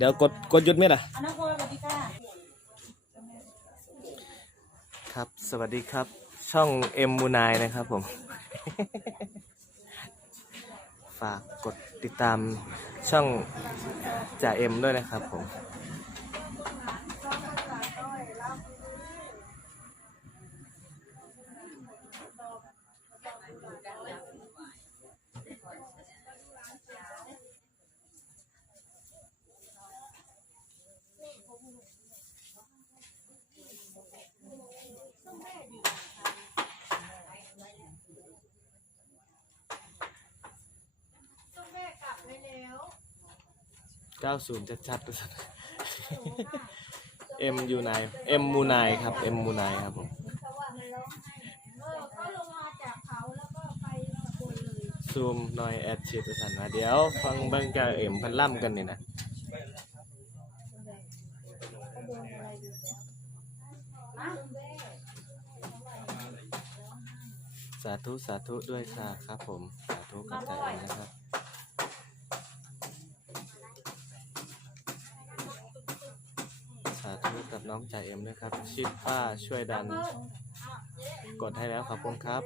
เดี๋ยวกดกดหยุดไหมล่ะอันนั้นโคสวัสดีค่ะครับ สวัสดีครับ ช่องเอ็มมูนายนะครับผม ฝากกดติดตามช่องจ่าเอ็มด้วยนะครับผม ต้องแม่กลับไปแล้ว 90ชัดๆด้วยเอ็มยูไนเอ็มมูไนครับเอ็มมูไนครับผมซูมหน่อยแอดชีตสันมาเดี๋ยว ฟังบิ่งกับเอ็มพันล่ำกันนี่นะนะสาธุสาธุด้วยค่ะครับผม สาธุกับใจเอ็มนะครับ สาธุกับน้องจ่าเอ็มด้วยครับชิดป้าช่วยดัน กดให้แล้วขอบคุณครับ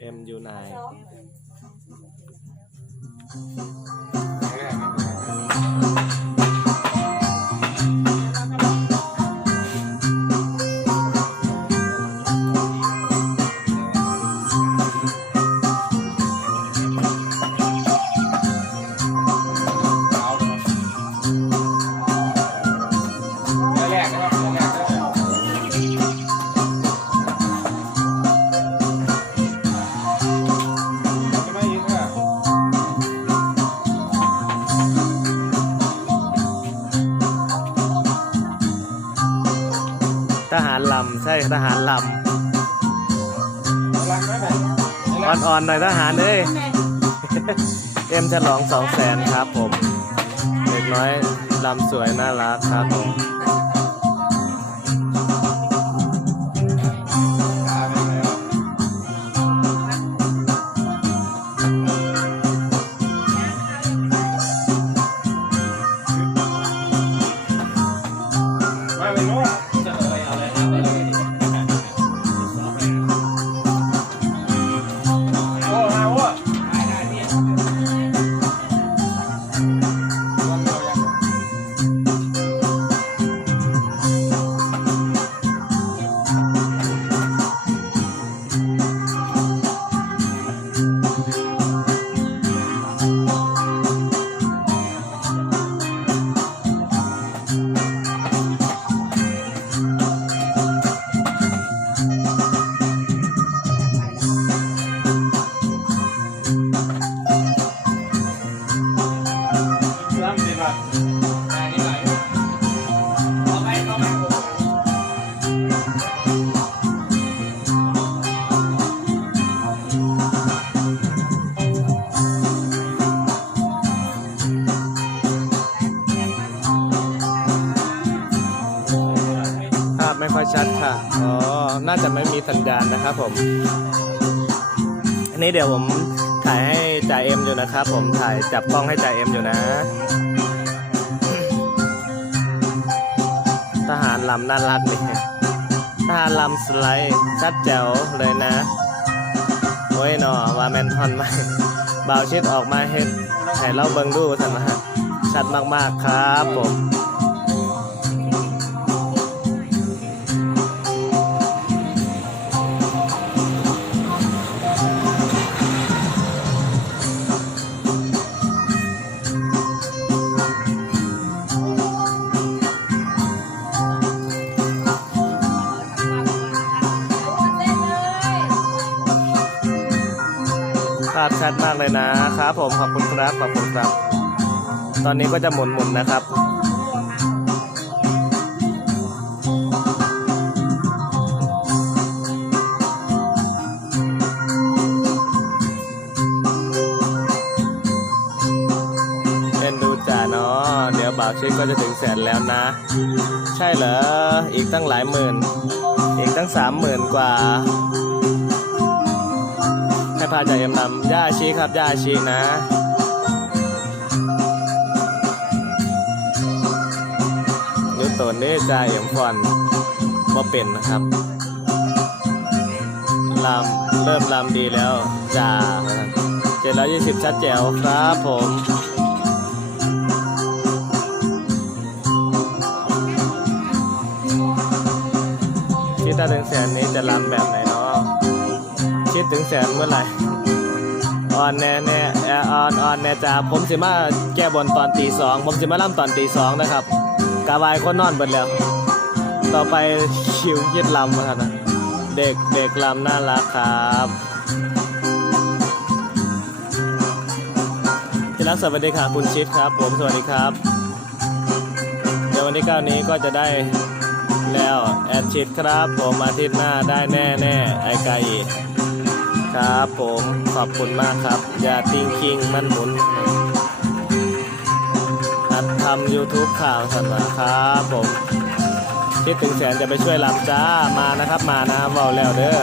เอ็มยูไน ทหารลำใช่ทหารลรักไหมแบบำอ่อนๆหน่อยทหารเอ้ยเอ็มฉลองสองแสนครับผม เด็กน้อยลำสวยน่ารักครับผมไม่ สัญญาณนะครับผม อันนี้เดี๋ยวผมถ่ายให้จ่าเอ็มอยู่นะครับผมถ่ายจับกล้องให้จ่าเอ็มอยู่นะ ทหารลำน่ารักนี่ทหารลำสไลด์ชัดแจ๋วเลยนะ โอ้ยหนอว่าแมนทอนไหมบ่าวชิดออกมาเฮ็ดให้เราเบิงดูสันมาชัดมากๆครับผม ภาพชัดมากเลยนะครับผมขอบคุณครับขอบคุณครับ ตอนนี้ก็จะหมุนๆนนะครับเป็นดูจ่าเนาะเดี๋ยวบ่าวชิดก็จะถึงแสนแล้วนะ ใช่เหรอ อีกตั้งหลายหมื่น อีกตั้งสามหมื่นกว่า พาจ่าเอ็มนำย่าชีครับย่าชีนะยุตนนี่จ่าเอ็มฟอนบ่เป็นนะครับลำเริ่มลำดีแล้วจ่าเจ็ดร้อยยี่สิบชัดแจ๋วครับผมคิดถ้าถึงแสนนี้จะลำแบบไหน คิดถึงแสนเมื่อไหร่ออนแน่แน่แอร์อนออนแน่จ้าผมสิมาแก้บนตอนตีสองผมสิมาล่ำตอนตีสองนะครับกาวายคนนอนเบิดแล้ว ต่อไปคิวคิดลำนะครับนะเด็กเด็กลำน่ารักครับที่รักสวัสดีครับคุณชิดครับ ผมสวัสดีครับเดี๋ยววันที่9นี้ก็จะได้แล้วแอดชิดครับ ผมอาทิตย์หน้าได้แน่แน่ไอไก่ ครับผมขอบคุณมากครับ อย่าติงคิงมันหมุนหัดทำ YouTube ข่าวสันวะครับผมคิดถึงแสนจะไปช่วยลำจ้ามานะครับมานะเบาแล้วเด้อ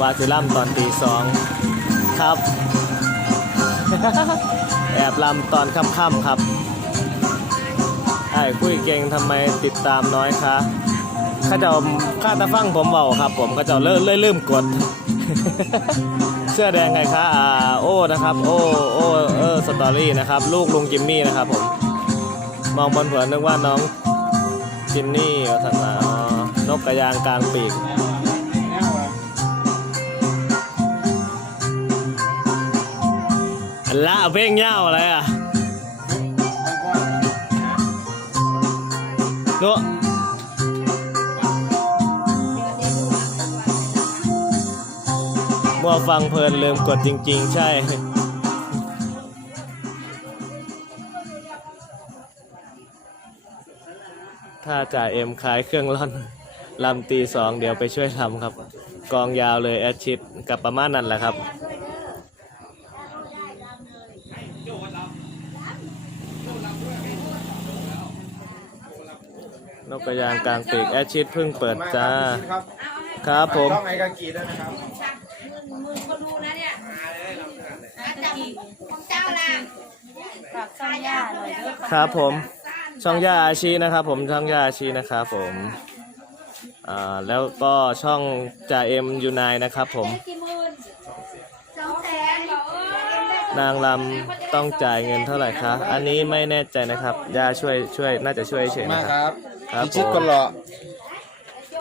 วาสิล่ำตอนตีสองครับ แอบลำตอนค่ำๆครับไอ้คุยเก่งทำไมติดตามน้อยคะข้าเจ้าข้าตาฟังผมเบาครับ ผมข้าเจ้าเริ่มเริ่มลืมกด เสื้อแดงไงคะอ่าโอ้นะครับ โอ้โอ้เออสตอรี่นะครับ ลูกลุงจิมมี่นะครับผม มองบนเผินนึกว่าน้องจิมนี่ว่าสันมานกกระยางกลางปีกอันละเอาเพลงเง่าอะไรอะโนาะ มัวฟังเพลินลืมกดจริง ๆ ใช่ ถ้าจ่าเอ็มขายเครื่องร่อนลำตีสองเดี๋ยวไปช่วยทำครับ กองยาวเลยแอดชิดกับประมาณนั้นแหละครับนกกระยางกลางปีกแอดชิดเพิ่งเปิดจ้า ครับผม ต้องไอ้กากีด้วยนะครับ มือก็รู้นะเนี่ยอาจารย์ของเจ้าล่ะฝากซ่อนย่าหน่อยด้วยครับผม ช่องย่าอาชีนะครับ ผมช่องย่าอาชีนะครับผมอ่าแล้วก็ช่องจ่าเอ็มยูไนนะครับ ผม กี่หมื่นสองแสนเหรอนางลำต้องจ่ายเงินเท่าไหร่คะอันนี้ไม่แน่ใจนะครับย่าช่วยช่วยน่าจะช่วยเฉยๆมานะกครับครับครับพี่ชิดผมก็รอ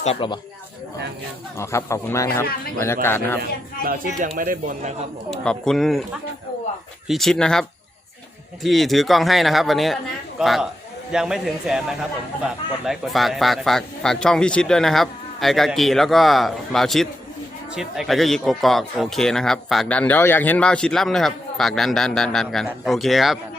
จับหรอปะอ๋อครับ ขอบคุณมากนะครับ บรรยากาศนะครับ บ่าวชิดยังไม่ได้บนนะครับผม ขอบคุณพี่ชิดนะครับ ที่ถือกล้องให้นะครับ วันนี้ก็ฝากยังไม่ถึงแสนนะครับผมฝากกดไลค์กดแชร์ฝากฝากให้ด้วยฝากฝากช่องพี่ชิดด้วยนะครับ ไอกากิแล้วก็บ่าวชิดชิดไอกากิกกอกโอเคนะครับ ฝากดันเดี๋ยวอยากเห็นบ่าวชิดล่ำนะครับ ฝากดันดันดันดันกัน โอเคครับดัน